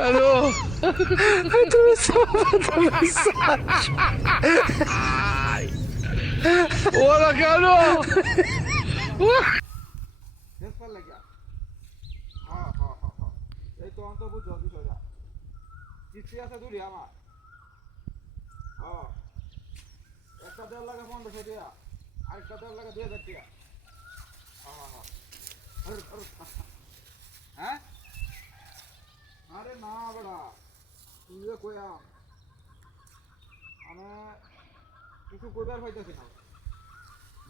Aló. Hola, Carlos. দেখবার লাগিয়া হ্যাঁ হ্যাঁ হ্যাঁ হ্যাঁ এই তো অন্ত বুঝছো বিষয়টা কিস্তি আছে দুটি আমার হ্যাঁ একটা 1.5 লাখ 1500 টাকা আরেকটা 1.5 লাখ 2000 টাকা হ্যাঁ হ্যাঁ হ্যাঁ আরে না বেড়া তুই যে কইয়া আমি কিছু কইবার হইতেছি না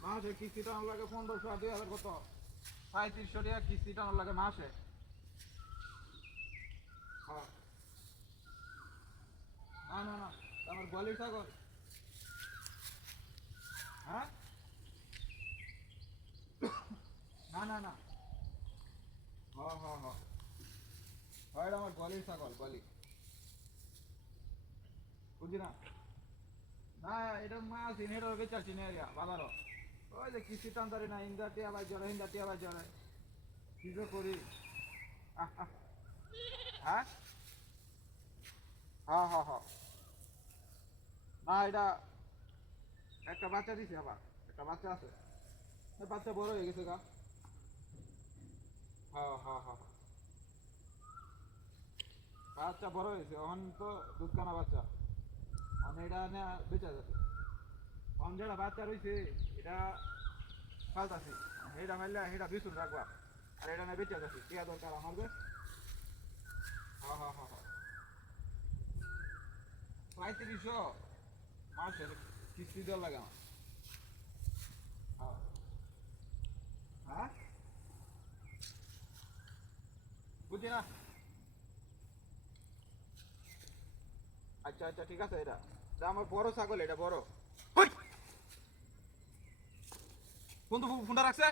মাসে কিস্তি টানার লাগে 1500 আর 2000 কত 3500 টাকা কিস্তি টানার লাগে মাসে হ্যাঁ না না না আমার গোয়ালির ছাগল হ্যাঁ না না না হ্যাঁ হ্যাঁ হ্যাঁ হয় এটা আমার গোয়ালির ছাগল গোয়ালি বুঝলি না না এটা মাছ এটা বেচাচ্ছি না বাজারও ওই যে কিস্তি টানতারি না ইন্দা টিয়া বাই জড়ে হিন্দা টিয়া বাই জড়ে কি যে করি হ্যাঁ হ্যাঁ হ্যাঁ হ্যাঁ না এটা একটা বাচ্চা দিছি আবার একটা বাচ্চা আছে বাচ্চা বড় হয়ে গেছে গা হ্যাঁ হ্যাঁ হ্যাঁ বাচ্চা বড় হয়েছে এখন তো দুধকানা বাচ্চা এখন এটা না বেচা যাচ্ছে এখন যেটা বাচ্চা রয়েছে এটা ফালতাছি এটা মারলে এটা বিশুন রাখবা আর এটা না বেচা যাচ্ছে টিয়া দরকার আমার যে হ্যাঁ হ্যাঁ হ্যাঁ হ্যাঁ 3500 মাসের কিস্তি দেওয়ার লাগে আমার হ্যাঁ হ্যাঁ বুঝছি না আচ্ছা আচ্ছা ঠিক আছে এটা আমার বড় ছাগল এটা বড় কোন তো ফোনটা রাখছে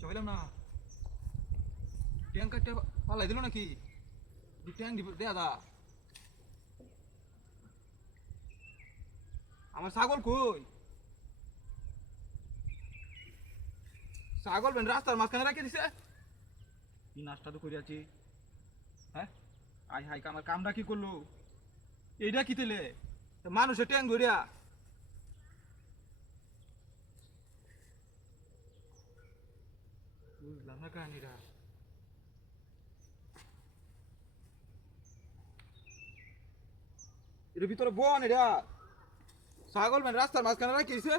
চলাম না ট্যাঙ্ক কাটতে পালাই দিল নাকি ট্যাঙ্ক দেয়া দা আমার ছাগল কই ছাগল বেন রাস্তার মাঝখানে রাখে দিছে কি নাস্তা তো করে আছি হ্যাঁ আই হাই আমার কামটা কি করলো এইটা কি তেলে মানুষের ট্যাঙ্ক ধরিয়া বুঝলাম না কাহিনীটা এর ভিতরে বন এটা ছাগল বেন রাস্তার মাঝখানে রাখিছে